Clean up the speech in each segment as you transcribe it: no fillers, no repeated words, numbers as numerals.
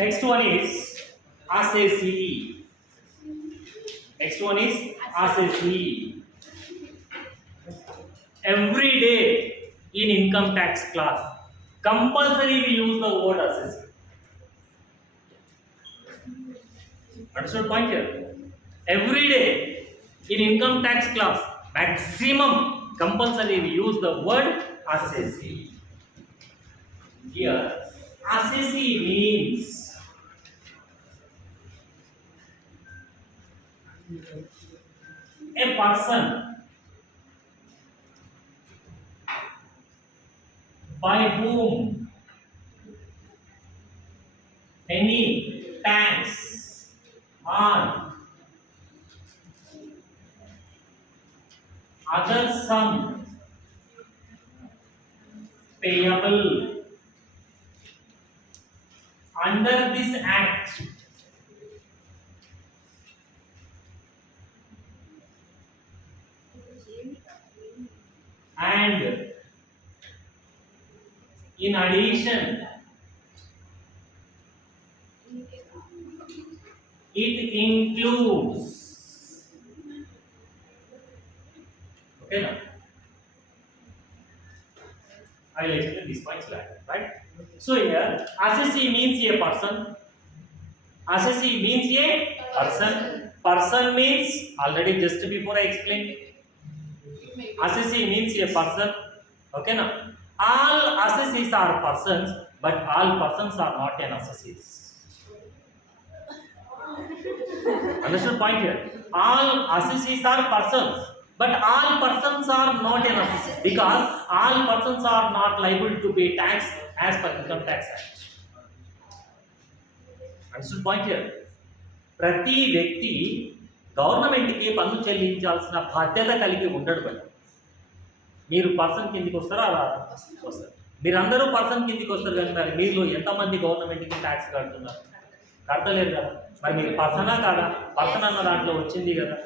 Next one is Assessee. Next one is Assessee. Every day in income tax class, compulsory we use the word assessee. Understood point here? Every day in income tax class, maximum compulsory we use the word assessee. Here, assessee means a person by whom any tax or other sum payable under this act and in addition it includes, okay now I will explain these points later, right? So here assessee means a person. Assessee means a person. Person means, already just before I explained, assessee means a person. Okay now, all assessees are persons, but all persons are not an assessees. Understood point here? All assessees are persons, but all persons are not an assessee, because all persons are not liable to pay tax as per Income Tax Act. Understood point here? ప్రతి వ్యక్తి గవర్నమెంట్కి పన్ను చెల్లించాల్సిన బాధ్యత కలిగి ఉండడు. బట్టి మీరు పర్సన్ కిందికి వస్తారా అలా వస్తారు. మీరందరూ పర్సన్ కిందికి వస్తారు కానీ మరి మీరు ఎంతమంది గవర్నమెంట్కి ట్యాక్స్ కడుతున్నారు? కడతలేరు కదా. మరి మీరు పర్సనా కాదా? పర్సన్ అన్న దాంట్లో వచ్చింది కదా.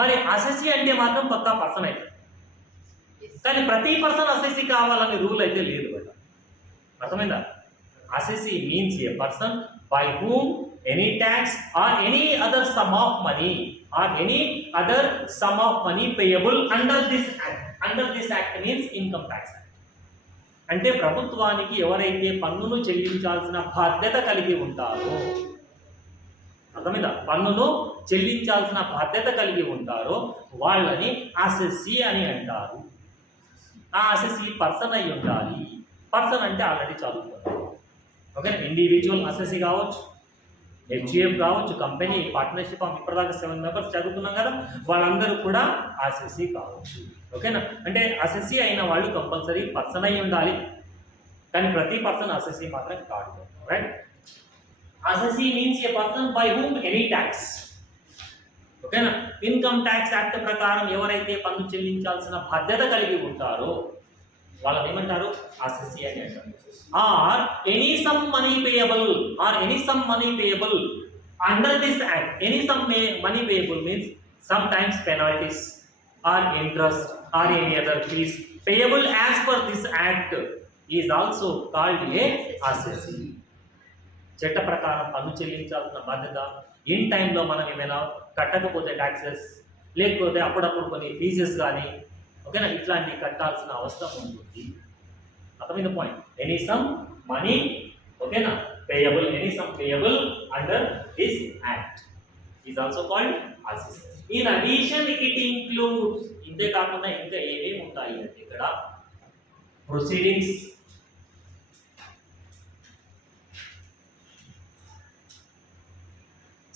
మరి అసెసీ అంటే మాత్రం పక్కా పర్సన్ అయితే, కానీ ప్రతి పర్సన్ అసెసీ కావాలనే రూల్ అయితే లేదు కదా. అర్థమైందా? Assessee means A person by whom any tax or any other sum of money payable under this act. Under this act means income tax act. అంటే ప్రభుత్వానికి ఎవరైతే పన్నును చెల్లించాల్సిన బాధ్యత కలిగి ఉంటారో, అర్థమైందా? పన్నును చెల్లించాల్సిన బాధ్యత కలిగి ఉంటారో వాళ్ళని అసెసీ అని అంటారు. ఆ అసెసీ పర్సన్ అయి ఉండాలి. పర్సన్ అంటే ఆల్రెడీ చదువుకున్నారు. ఓకే, ఇండివిజువల్ అసెసీ కావచ్చు, హెచ్యుఎఫ్ కావచ్చు, కంపెనీ పార్ట్నర్షిప్ ఇప్పటిదాకా 7 మెంబర్స్ చదువుకున్నాం కదా, వాళ్ళందరూ కూడా అసెసీ కావచ్చు. ఓకేనా? అంటే అసెసీ అయిన వాళ్ళు కంపల్సరీ పర్సన్ అయి ఉండాలి, కానీ ప్రతి పర్సన్ అసెసీ మాత్రం కాదు. Right? Assessee means A person by whom any tax. ఓకేనా? ఇన్కమ్ ట్యాక్స్ యాక్ట్ ప్రకారం ఎవరైతే పన్ను చెల్లించాల్సిన బాధ్యత కలిగి ఉంటారో వాళ్ళని ఏమంటారు? అసెసీ అని అంటారు. Or any sum money payable under this act. Any sum money payable means sometimes penalties or interest or any other fees payable as per this act is also called a assessee. చట్ట ప్రకారం పన్ను చెల్లించాల్సిన బాధ్యత, in టైంలో మనం ఏమైనా కట్టకపోతే taxes, లేకపోతే అప్పుడప్పుడు కొన్ని ఫీజెస్ కానీ, ఓకేనా, ఇట్లాంటివి కట్టాల్సిన అవసరం ఉంటుంది. అర్థమైన పాయింట్? ఎనీ సమ్ మనీ, ఓకేనా, payable, any some payable under this act is also called assessee. In addition it includes, ఇంతే కాకుండా ఇంకా ఏమేమి ఉంటాయి అంటే ఇక్కడ proceedings,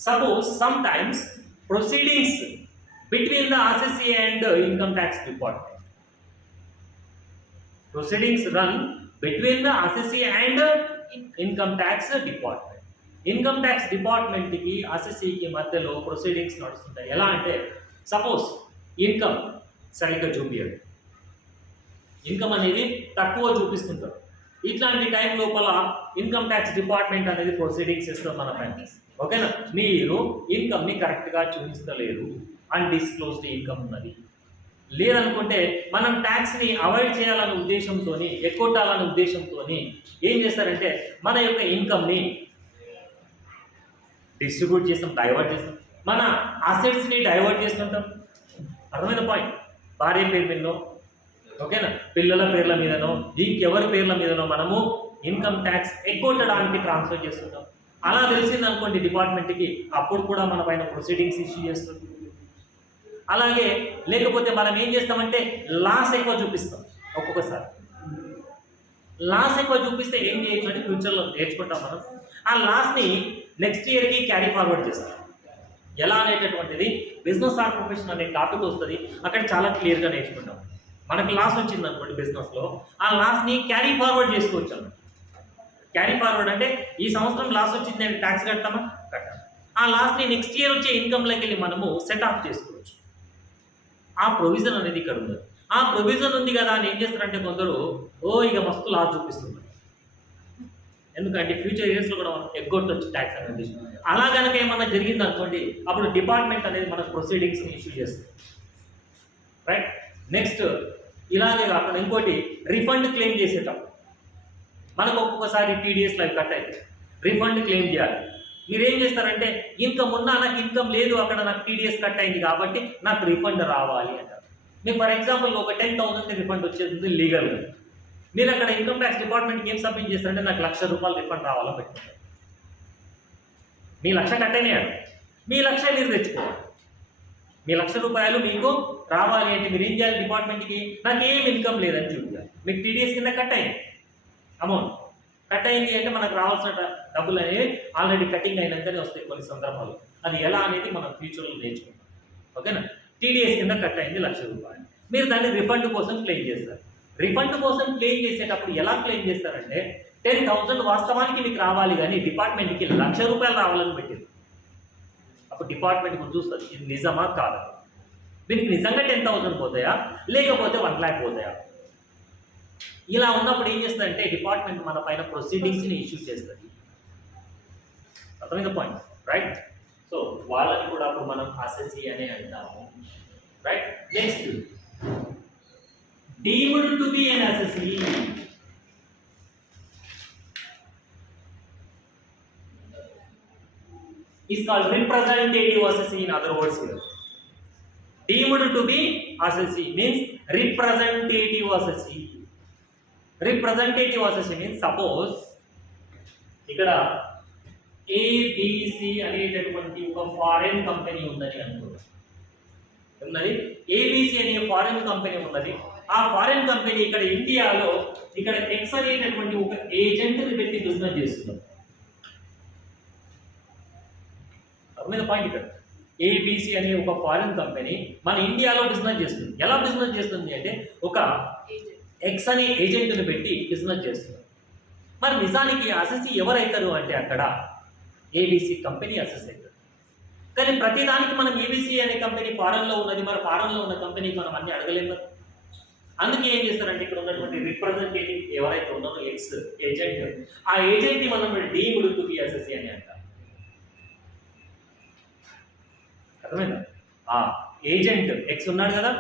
suppose sometimes proceedings between the assessee and the income tax department. Proceedings run between the assessee and income tax department. Income tax department ki assessee ki మధ్యలో proceedings నడుస్తుంటాయి. ఎలా అంటే సపోజ్ ఇన్కమ్ సరిగ్గా చూపించండి, ఇన్కమ్ అనేది తక్కువ చూపిస్తుంటారు. ఇట్లాంటి time లోపల income tax department అనేది ప్రొసీడింగ్స్ ఇస్తుంది మన పైన. ఓకేనా? మీరు ఇన్కమ్ని కరెక్ట్గా చూపిస్తలేరు, అన్డిస్క్లోజ్డ్ ఇన్కమ్ ఉన్నది, లేదనుకుంటే మనం ట్యాక్స్ని అవాయిడ్ చేయాలనే ఉద్దేశంతో, ఎక్కొట్టాలనే ఉద్దేశంతో ఏం చేస్తారంటే మన యొక్క ఇన్కమ్ని డిస్ట్రిబ్యూట్ చేస్తాం, డైవర్ట్ చేస్తాం, మన అసెట్స్ని డైవర్ట్ చేస్తుంటాం. అర్థమైన పాయింట్. భార్య పేరు మీదనో, ఓకేనా, పిల్లల పేర్ల మీదనో, ఇంకెవరి పేర్ల మీదనో మనము ఇన్కమ్ ట్యాక్స్ ఎగ్గొట్టడానికి ట్రాన్స్ఫర్ చేస్తుంటాం. అలా తెలిసింది అనుకోండి డిపార్ట్మెంట్కి, అప్పుడు కూడా మన పైన ప్రొసీడింగ్స్ ఇష్యూ చేస్తుంది. అలాగే లేకపోతే మనం ఏం చేస్తామంటే లాస్ ఎక్కువ చూపిస్తాం. ఒక్కొక్కసారి లాస్ ఎక్కువ చూపిస్తే ఏం చేయొచ్చు అంటే ఫ్యూచర్లో నేర్చుకుంటాం మనం. ఆ లాస్ని నెక్స్ట్ ఇయర్కి క్యారీ ఫార్వర్డ్ చేస్తాం. ఎలా అనేటటువంటిది బిజినెస్ ఆర్ ప్రొఫెషన్ అనే టాపిక్ వస్తుంది, అక్కడ చాలా క్లియర్గా నేర్చుకుంటాం. మనకి లాస్ వచ్చింది అనుకోండి బిజినెస్లో, ఆ లాస్ని క్యారీ ఫార్వర్డ్ చేసుకోవచ్చు అన్నమాట. క్యారీ ఫార్వర్డ్ అంటే ఈ సంవత్సరం లాస్ వచ్చింది, నేను ట్యాక్స్ కడతామా, కట్టాలి. ఆ లాస్ని నెక్స్ట్ ఇయర్ వచ్చే ఇన్కమ్లోకి వెళ్ళి మనము సెట్ ఆఫ్ చేసుకోవచ్చు. ఆ ప్రొవిజన్ అనేది ఇక్కడ ఉంది. ఆ ప్రొవిజన్ ఉంది కదా అని ఏం చేస్తారంటే కొందరు ఇక మస్తు లాస్ చూపిస్తున్నారు. ఎందుకంటే ఫ్యూచర్ ఇయర్స్లో కూడా మనం ఎగ్గొట్టొచ్చు ట్యాక్స్ అనేది. అలా కనుక ఏమన్నా జరిగింది అనుకోండి, అప్పుడు డిపార్ట్మెంట్ అనేది మన ప్రొసీడింగ్స్ని ఇష్యూ చేస్తుంది. రైట్. నెక్స్ట్ ఇలాగే కాకుండా ఇంకోటి రిఫండ్ క్లెయిమ్ చేసేటప్పుడు మనకు ఒక్కొక్కసారి టీడీఎస్లో అవి కట్ అయితే రిఫండ్ క్లెయిమ్ చేయాలి. మీరు ఏం చేస్తారంటే ఇన్కమ్ ఉన్నా నాకు ఇన్కమ్ లేదు, అక్కడ నాకు టీడీఎస్ కట్ అయింది కాబట్టి నాకు రిఫండ్ రావాలి అంటారు. మీకు ఫర్ ఎగ్జాంపుల్ ఒక 10,000 రిఫండ్ వచ్చేది లీగల్గా. మీరు అక్కడ ఇన్కమ్ ట్యాక్స్ డిపార్ట్మెంట్కి ఏం సబ్మిట్ చేస్తారంటే నాకు ₹1,00,000 రిఫండ్ రావాలని పెట్టుకుంటారు. మీ 1,00,000 కట్ అయినాడు, మీ 1,00,000 మీరు తెచ్చుకోవాలి. మీ ₹1,00,000 మీకు రావాలి అంటే మీరు ఏం చేయాలి, డిపార్ట్మెంట్కి నాకు ఏం ఇన్కమ్ లేదని చూపించాలి. మీకు టీడీఎస్ కింద కట్ అయింది, అమౌంట్ కట్ అయింది అంటే మనకు రావాల్సిన డబ్బులు అనేవి ఆల్రెడీ కటింగ్ అయినాకనే వస్తాయి కొన్ని సందర్భాలు. అది ఎలా అనేది మనం ఫ్యూచర్లో నేర్చుకుంటాం. ఓకేనా. టీడీఎస్ కింద కట్ అయింది ₹1,00,000, మీరు దాన్ని రిఫండ్ కోసం క్లెయిమ్ చేస్తారు. రిఫండ్ కోసం క్లెయిమ్ చేసేటప్పుడు ఎలా క్లెయిమ్ చేస్తారంటే 10,000 వాస్తవానికి మీకు రావాలి కానీ డిపార్ట్మెంట్కి ₹1,00,000 రావాలని పెట్టింది. అప్పుడు డిపార్ట్మెంట్ కొంచెం చూస్తుంది ఇది నిజమా కాదా, దీనికి నిజంగా 10,000 పోతాయా లేకపోతే 1,00,000 పోతాయా. ఇలా ఉన్నప్పుడు ఏం చేస్తుందంటే డిపార్ట్మెంట్ మన పైన ప్రొసీడింగ్స్ని ఇష్యూ చేస్తుంది. అర్థమైంది పాయింట్. రైట్. సో వాళ్ళని కూడా అప్పుడు మనం అసెసీ అనే అంటాము. Right. Next deemed to be an assessee is called representative assessee, in other words here. Deemed to be assessee means representative assessee. Representative assessee means suppose ఇక్కడ ABC అనేటటువంటి ఒక foreign company ఉందని అనుకోండి. ఉన్నది ABC అనే foreign company ఉన్నది. ఆ foreign company ఇక్కడ ఇండియాలో ఇక్కడ X అనేటటువంటి ఒక ఏజెంట్ని పెట్టి బిజినెస్ చేస్తుంది. మీద పాయింట్ ఇక్కడ ABC అనే ఒక ఫారిన్ కంపెనీ మన ఇండియాలో బిజినెస్ చేస్తుంది. ఎలా బిజినెస్ చేస్తుంది అంటే ఒక X అనే ఏజెంట్ని పెట్టి బిజినెస్ చేస్తుంది. మరి నిజానికి అసెసీ ఎవరైతారు అంటే అక్కడ ABC కంపెనీ అసెస్ అవుతారు. కానీ ప్రతిదానికి మనం ABC అనే కంపెనీ ఫారెన్లో ఉన్నది, మరి ఫారెన్లో ఉన్న కంపెనీకి మనం అన్ని అడగలేము కదా. అందుకే ఏం చేస్తారంటే ఇక్కడ ఉన్నటువంటి రిప్రజెంటేటివ్ ఎవరైతే ఉన్నారో X ఏజెంట్, ఆ ఏజెంట్ని మనం డీమ్డ్ టు బి అసెసీ అని అంటారు. అర్థమైందా. ఆ ఏజెంట్ X ఉన్నాడు కదా,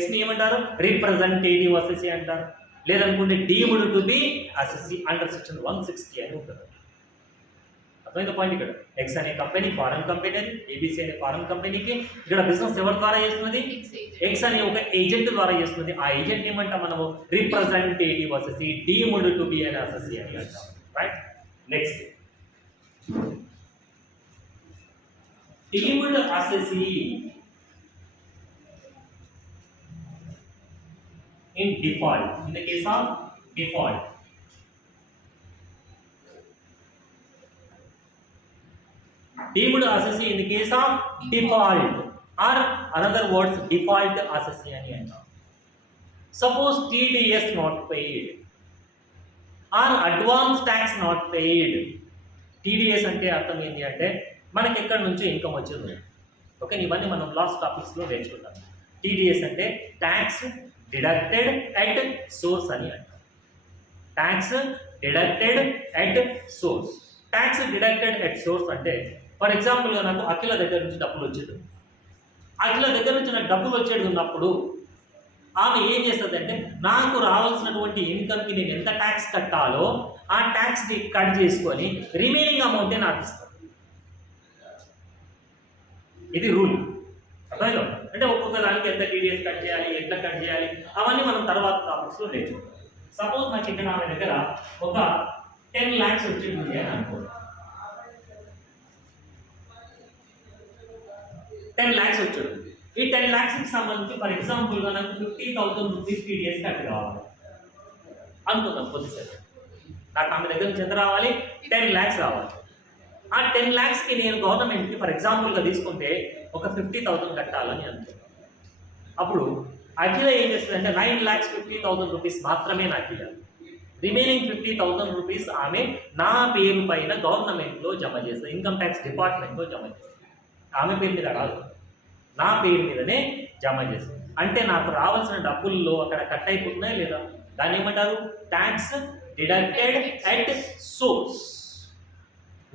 Xని ఏమంటారు రిప్రజెంటేటివ్ అసెసీ అంటారు. లేదనుకుంటే deemed to be assessee under section 160 అని ఉంటుంది. అర్థమైందా పాయింట్. ఇక్కడ X అనే కంపెనీ ఫారెన్ కంపెనీ, ABC అనే ఫారెన్ కంపెనీకి ఇక్కడ బిజినెస్ ఎవరి ద్వారా చేస్తున్నది, X అనే ఒక ఏజెంట్ ద్వారా చేస్తున్నది. ఆ ఏజెంట్ ఏమంటాం మనము representative assessee, deemed to be అనే అసెసీ అని అంటాం. Right. Next deemed assessee in default, in the case of default, deemed assessee in the case of default, or another words default assessee ani antam. Suppose TDS not paid or advance tax not paid. TDS అంటే అర్థం ఏంటి అంటే మనకి ఎక్కడి నుంచి income వచ్చేది. Okay, ఇవన్నీ మనం లాస్ట్ టాపిక్స్లో నేర్చుకుంటాం. టీడీఎస్ అంటే ట్యాక్స్ డిడక్టెడ్ అట్ సోర్స్ అని అంటాం. Tax deducted at source. Tax deducted at source అంటే ఫర్ ఎగ్జాంపుల్గా నాకు అఖిల దగ్గర నుంచి డబ్బులు వచ్చేది. అఖిల దగ్గర నుంచి నాకు డబ్బులు వచ్చేది ఉన్నప్పుడు ఆమె ఏం చేస్తుందంటే నాకు రావాల్సినటువంటి ఇన్కమ్కి నేను ఎంత ట్యాక్స్ కట్టాలో ఆ ట్యాక్స్ని కట్ చేసుకొని రిమైనింగ్ అమౌంటే నాకు ఇస్తాను. ఇది రూల్. అర్థమైందా? అంటే ఒక్కొక్క దానికి ఎంత టీడీఎస్ కట్ చేయాలి, ఎట్లా కట్ చేయాలి, అవన్నీ మనం తర్వాత టాపిక్స్లో నేర్చుకుంటాం. సపోజ్ నాకు ఇక్కడ ఆమె దగ్గర ఒక 10 lakhs వచ్చింది అని అనుకోండి. 10 lakhs వచ్చాడు. ఈ 10 lakhsకి సంబంధించి ఫర్ ఎగ్జాంపుల్గా నాకు 50,000 రూపీస్ టీడీఎస్ కట్ కావాలి అనుకుందాం. కొద్దిసేపు నాకు ఆమె దగ్గర నుంచి ఎంత రావాలి? 10 lakhs రావాలి. ఆ 10 lakhsకి నేను గవర్నమెంట్కి ఫర్ ఎగ్జాంపుల్గా తీసుకుంటే ఒక 50,000 కట్టాలని అనుకుంటాను. అప్పుడు అఖిల ఏం చేస్తుందంటే 9,50,000 రూపీస్ మాత్రమే నాకు ఇవ్వాలి. రిమైనింగ్ 50,000 రూపీస్ ఆమె నా పేరు పైన గవర్నమెంట్లో జమ చేస్తుంది, ఇన్కమ్ ట్యాక్స్ డిపార్ట్మెంట్లో జమ చేస్తుంది. ఆమె పేరు మీద రాదు, నా పేరు మీదనే జమ చేస్తుంది. అంటే నాకు రావాల్సిన డబ్బుల్లో అక్కడ కట్ అయిపోతున్నాయి లేదా? దాన్ని ఏమంటారు? Tax deducted at source.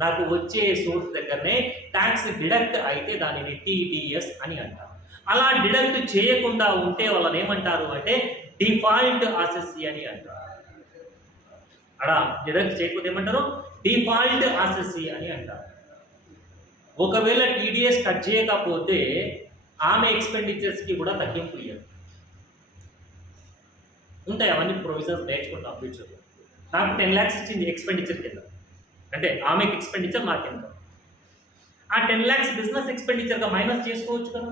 నాకు వచ్చే సోర్స్ దగ్గరనే ట్యాక్స్ డిడక్ట్ అయితే దానిని టీడీఎస్ అని అంటారు. అలా డిడక్ట్ చేయకుండా ఉంటే వాళ్ళని ఏమంటారు అంటే డిఫాల్ట్ అసెస్సీ అని అంటారు. అలా డిడక్ట్ చేయకపోతే ఏమంటారు? డిఫాల్ట్ అసెస్సీ అని అంటారు. ఒకవేళ టీడీఎస్ కట్ చేయకపోతే ఆమె ఎక్స్పెండిచర్స్కి కూడా తగ్గింపు ఇవ్వదు. ఉంటాయి అవన్నీ ప్రొవిజన్స్ నేర్చుకుంటాం ఫ్యూచర్లో. నాకు 10 lakhs ఇచ్చింది ఎక్స్పెండిచర్ కింద, అంటే ఆమెకి ఎక్స్పెండిచర్ నాకు ఇన్కమ్. ఆ 10 lakhs బిజినెస్ ఎక్స్పెండిచర్గా మైనస్ చేసుకోవచ్చు కదా.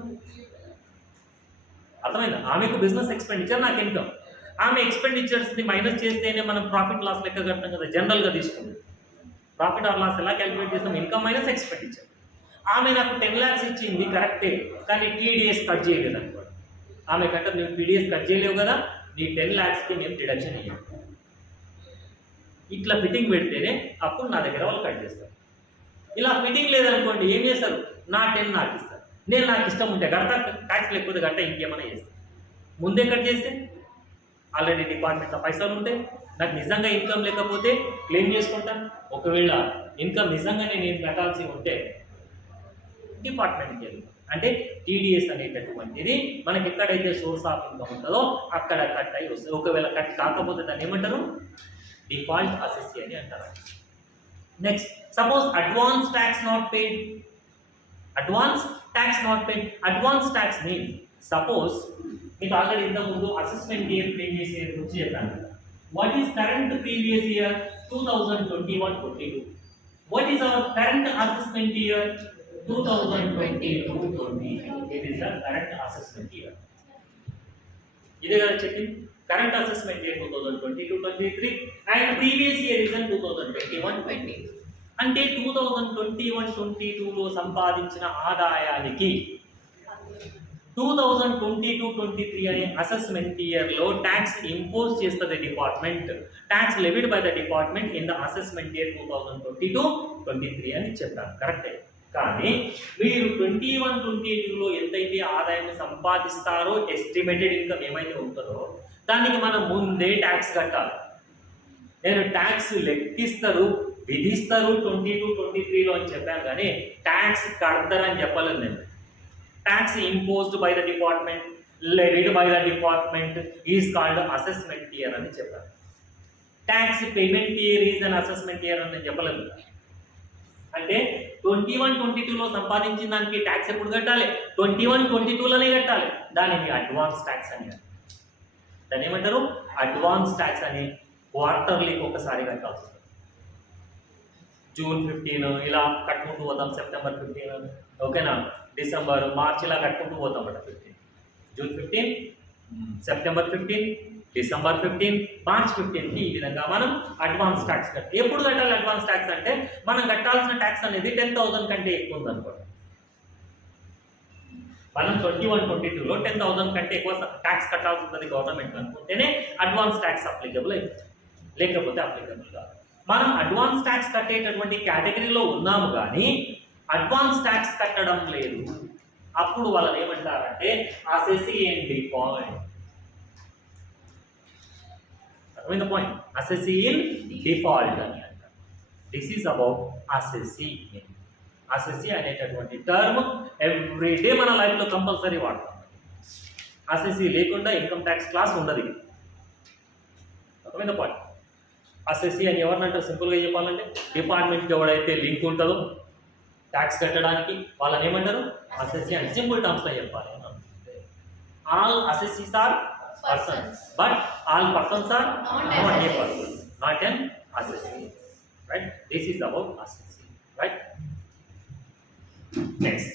అర్థమైందా? ఆమెకు బిజినెస్ ఎక్స్పెండిచర్, నాకు ఇన్కమ్. ఆమె ఎక్స్పెండిచర్స్ని మైనస్ చేస్తేనే మనం ప్రాఫిట్ లాస్ లెక్క కడతాం కదా. జనరల్గా తీసుకుంటాం ప్రాఫిట్ ఆర్ లాస్ ఎలా క్యాలిక్యులేట్ చేస్తాం? Income minus expenditure. ఆమె నాకు 10 lakhs ఇచ్చింది కరెక్టే, కానీ టీడీఎస్ కట్ చేయలేదు అనుకోండి. ఆమె కంటే నువ్వు టీడీఎస్ కట్ చేయలేవు కదా, నీ 10 lakhsకి మేము డిడక్షన్ ఇవ్వాలి. ఇట్లా ఫిట్టింగ్ పెడితేనే అప్పుడు నా దగ్గర వాళ్ళు కట్ చేస్తారు. ఇలా ఫిట్టింగ్ లేదనుకోండి ఏం చేస్తారు? నా 10 నాకు ఇస్తారు. నేను నాకు ఇష్టం ఉంటే కడతా, ట్యాక్స్ లేకపోతే గట్ట ఇంకేమైనా చేస్తాను. ముందే కట్ చేస్తే ఆల్రెడీ డిపార్ట్మెంట్లో పైసలు ఉంటాయి. నాకు నిజంగా ఇన్కమ్ లేకపోతే క్లెయిమ్ చేసుకుంటాను. ఒకవేళ ఇన్కమ్ నిజంగానే నేను కట్టాల్సి ఉంటే డిపార్ట్మెంట్కి వెళ్తాం. అంటే టీడీఎస్ అనేటటువంటిది మనకి ఎక్కడైతే సోర్స్ ఆఫ్ ఇన్కమ్ ఉంటుందో అక్కడ కట్ అయి వస్తుంది. ఒకవేళ కట్ కాకపోతే దాన్ని ఏమంటారు? డిఫాల్ట్ అసెస్సీ అని అంటారు. Next, suppose advance tax not paid. Advance tax not paid. Advance tax means suppose మీకు ఆల్రెడీ ఇంతకుముందు అసెస్మెంట్ ఇయర్ ప్రీవియస్ ఇయర్ గురించి చెప్పాను కదా. What is current previous year? 2021-22. What is our current assessment year? 2022-23. It is the current assessment year. ఇదే కదా చెప్పింది. Current assessment year 2022-23 and previous year is 2021-22. అంటే 2021-22లో సంపాదించిన ఆదాయానికి 2022-23 అనే అసెస్మెంట్ ఇయర్లో ట్యాక్స్ ఇంపోజ్ చేస్తుంది department. Tax levied by the department in the assessment year 2022-23 అని చెప్పాను. కరెక్టే. కానీ మీరు 21-22లో ఎంతైతే ఆదాయం సంపాదిస్తారో ఎస్టిమేటెడ్ ఇన్కమ్ ఏమైతే ఉంటుందో దానికి మనం ముందే ట్యాక్స్ కట్టాలి. నేను ట్యాక్స్ లెక్కిస్తారు, విధిస్తారు 22-23లో అని చెప్పాను, కానీ ట్యాక్స్ కడతారని చెప్పలేదు నేను. Tax imposed by the department, levied by the department is called assessment year అని చెప్పాను. Tax payment year is an assessment year అని నేను చెప్పలేదు. అంటే 21-22లో సంపాదించిన దానికి ట్యాక్స్ ఎప్పుడు కట్టాలి? 21-22లోనే కట్టాలి. దానిని అడ్వాన్స్ ట్యాక్స్ అని. దాన్ని ఏమంటారు? అడ్వాన్స్ ట్యాక్స్ అని. క్వార్టర్లీకి ఒకసారి కట్టాల్సి ఉంటుంది. June 15 ఇలా కట్టుకుంటూ పోతాం, September 15 ఓకేనా, డిసెంబర్ మార్చ్ ఇలా కట్టుకుంటూ పోతాం అన్నమాట. 15 June 15, September 15, December 15, March 15కి ఈ విధంగా మనం అడ్వాన్స్ ట్యాక్స్ కట్టాలి. ఎప్పుడు కట్టాలి అడ్వాన్స్ ట్యాక్స్ అంటే మనం కట్టాల్సిన ట్యాక్స్ అనేది 10,000 కంటే ఎక్కువ ఉందనుకోండి. మనం 21-22లో 10,000 కంటే ఎక్కువ ట్యాక్స్ కట్టాల్సి ఉంటుంది గవర్నమెంట్ అనుకుంటేనే అడ్వాన్స్ ట్యాక్స్ అప్లికబుల్ అవుతుంది, లేకపోతే అప్లికబుల్ కాదు. మనం అడ్వాన్స్ ట్యాక్స్ కట్టేటటువంటి కేటగిరీలో ఉన్నాము కానీ అడ్వాన్స్ ట్యాక్స్ కట్టడం లేదు. అప్పుడు వాళ్ళని ఏమంటారంటే అసెసీ ఇన్ డిఫాల్ట్. అర్థమైంది పాయింట్? అసెసీ ఇన్ డిఫాల్ట్ అని అంటారు. This is about assessee. Assessee అనేటటువంటి టర్మ్ ఎవ్రీడే మన లైఫ్లో కంపల్సరీ వాడతాం. అసెసీ లేకుండా ఇన్కమ్ ట్యాక్స్ క్లాస్ ఉండదు. అర్థమైంది పాయింట్? అసెసీ అని ఎవరినంటే సింపుల్గా చెప్పాలంటే డిపార్ట్మెంట్కి ఎవడైతే లింక్ ఉంటుందో ట్యాక్స్ కట్టడానికి వాళ్ళని ఏమంటారు అసెసీ అని సింపుల్ టర్మ్స్ లో చెప్పాలి. All assessees are persons but all persons are not a person, not an assessee, right? This is about assessee, right? Next.